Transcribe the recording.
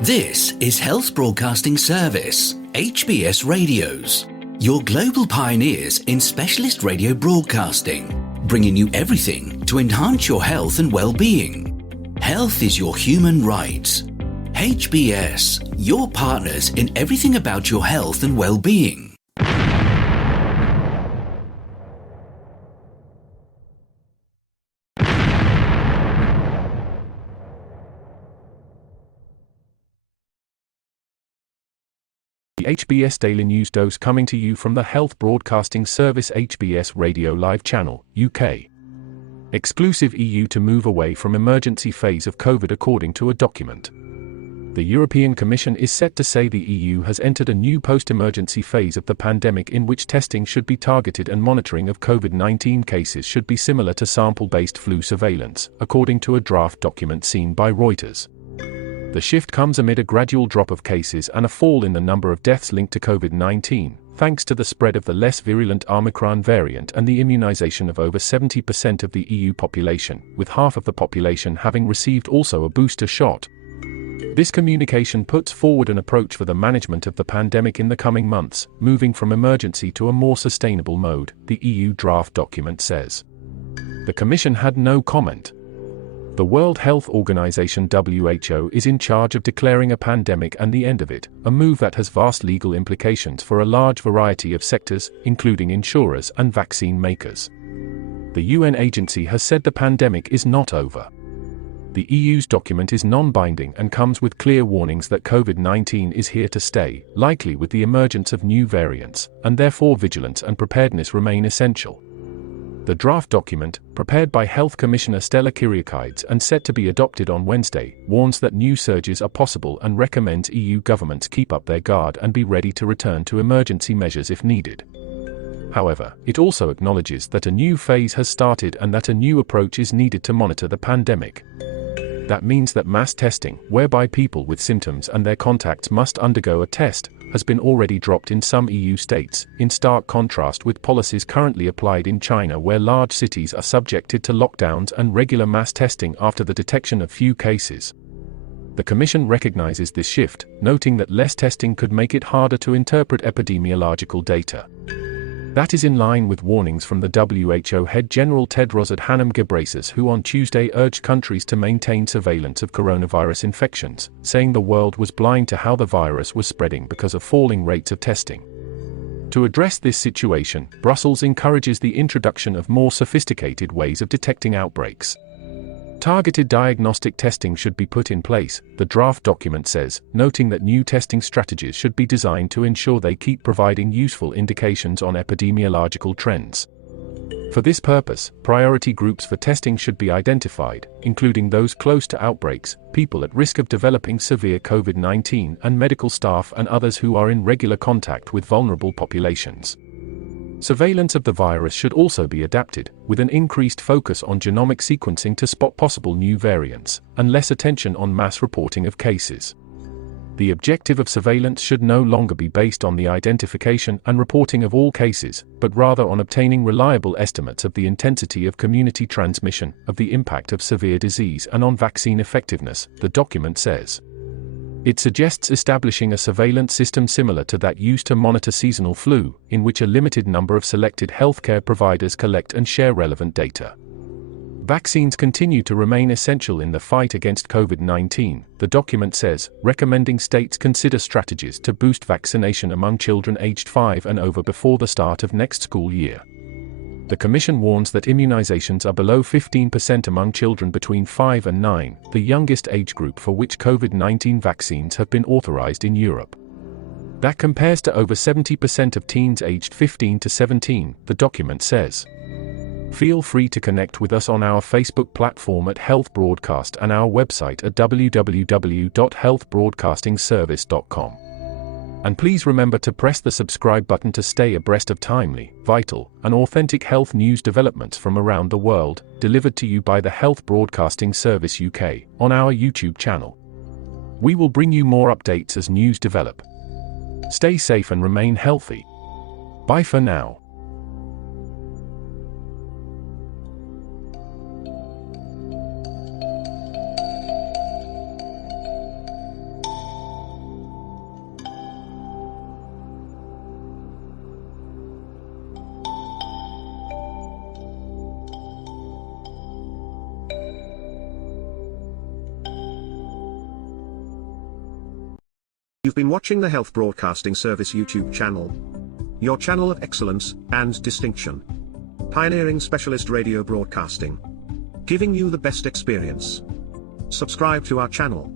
This is Health Broadcasting Service HBS Radios, your global pioneers in specialist radio broadcasting, bringing you everything to enhance your health and well-being. Health is your human right. HBS, your partners in everything about your health and well-being. The HBS Daily News Dose coming to you from the Health Broadcasting Service HBS Radio Live Channel, UK. Exclusive EU to move away from emergency phase of COVID according to a document. The European Commission is set to say the EU has entered a new post-emergency phase of the pandemic in which testing should be targeted and monitoring of COVID-19 cases should be similar to sample-based flu surveillance, according to a draft document seen by Reuters. The shift comes amid a gradual drop of cases and a fall in the number of deaths linked to COVID-19, thanks to the spread of the less virulent Omicron variant and the immunization of over 70% of the EU population, with half of the population having received also a booster shot. This communication puts forward an approach for the management of the pandemic in the coming months, moving from emergency to a more sustainable mode, the EU draft document says. The Commission had no comment. The World Health Organization (WHO) is in charge of declaring a pandemic and the end of it, a move that has vast legal implications for a large variety of sectors, including insurers and vaccine makers. The UN agency has said the pandemic is not over. The EU's document is non-binding and comes with clear warnings that COVID-19 is here to stay, likely with the emergence of new variants, and therefore vigilance and preparedness remain essential. The draft document, prepared by Health Commissioner Stella Kyriakides and set to be adopted on Wednesday, warns that new surges are possible and recommends EU governments keep up their guard and be ready to return to emergency measures if needed. However, it also acknowledges that a new phase has started and that a new approach is needed to monitor the pandemic. That means that mass testing, whereby people with symptoms and their contacts must undergo a test, has been already dropped in some EU states, in stark contrast with policies currently applied in China where large cities are subjected to lockdowns and regular mass testing after the detection of few cases. The Commission recognizes this shift, noting that less testing could make it harder to interpret epidemiological data. That is in line with warnings from the WHO head General Tedros Adhanom Ghebreyesus, who on Tuesday urged countries to maintain surveillance of coronavirus infections, saying the world was blind to how the virus was spreading because of falling rates of testing. To address this situation, Brussels encourages the introduction of more sophisticated ways of detecting outbreaks. Targeted diagnostic testing should be put in place, the draft document says, noting that new testing strategies should be designed to ensure they keep providing useful indications on epidemiological trends. For this purpose, priority groups for testing should be identified, including those close to outbreaks, people at risk of developing severe COVID-19, and medical staff and others who are in regular contact with vulnerable populations. Surveillance of the virus should also be adapted, with an increased focus on genomic sequencing to spot possible new variants, and less attention on mass reporting of cases. The objective of surveillance should no longer be based on the identification and reporting of all cases, but rather on obtaining reliable estimates of the intensity of community transmission, of the impact of severe disease, and on vaccine effectiveness, the document says. It suggests establishing a surveillance system similar to that used to monitor seasonal flu, in which a limited number of selected healthcare providers collect and share relevant data. Vaccines continue to remain essential in the fight against COVID-19, the document says, recommending states consider strategies to boost vaccination among children aged 5 and over before the start of next school year. The Commission warns that immunizations are below 15% among children between 5 and 9, the youngest age group for which COVID-19 vaccines have been authorized in Europe. That compares to over 70% of teens aged 15 to 17, the document says. Feel free to connect with us on our Facebook platform at Health Broadcast and our website at www.healthbroadcastingservice.com. And please remember to press the subscribe button to stay abreast of timely, vital, and authentic health news developments from around the world, delivered to you by the Health Broadcasting Service UK, on our YouTube channel. We will bring you more updates as news develop. Stay safe and remain healthy. Bye for now. You've been watching the Health Broadcasting Service YouTube channel, your channel of excellence and distinction. Pioneering specialist radio broadcasting, giving you the best experience. Subscribe to our channel.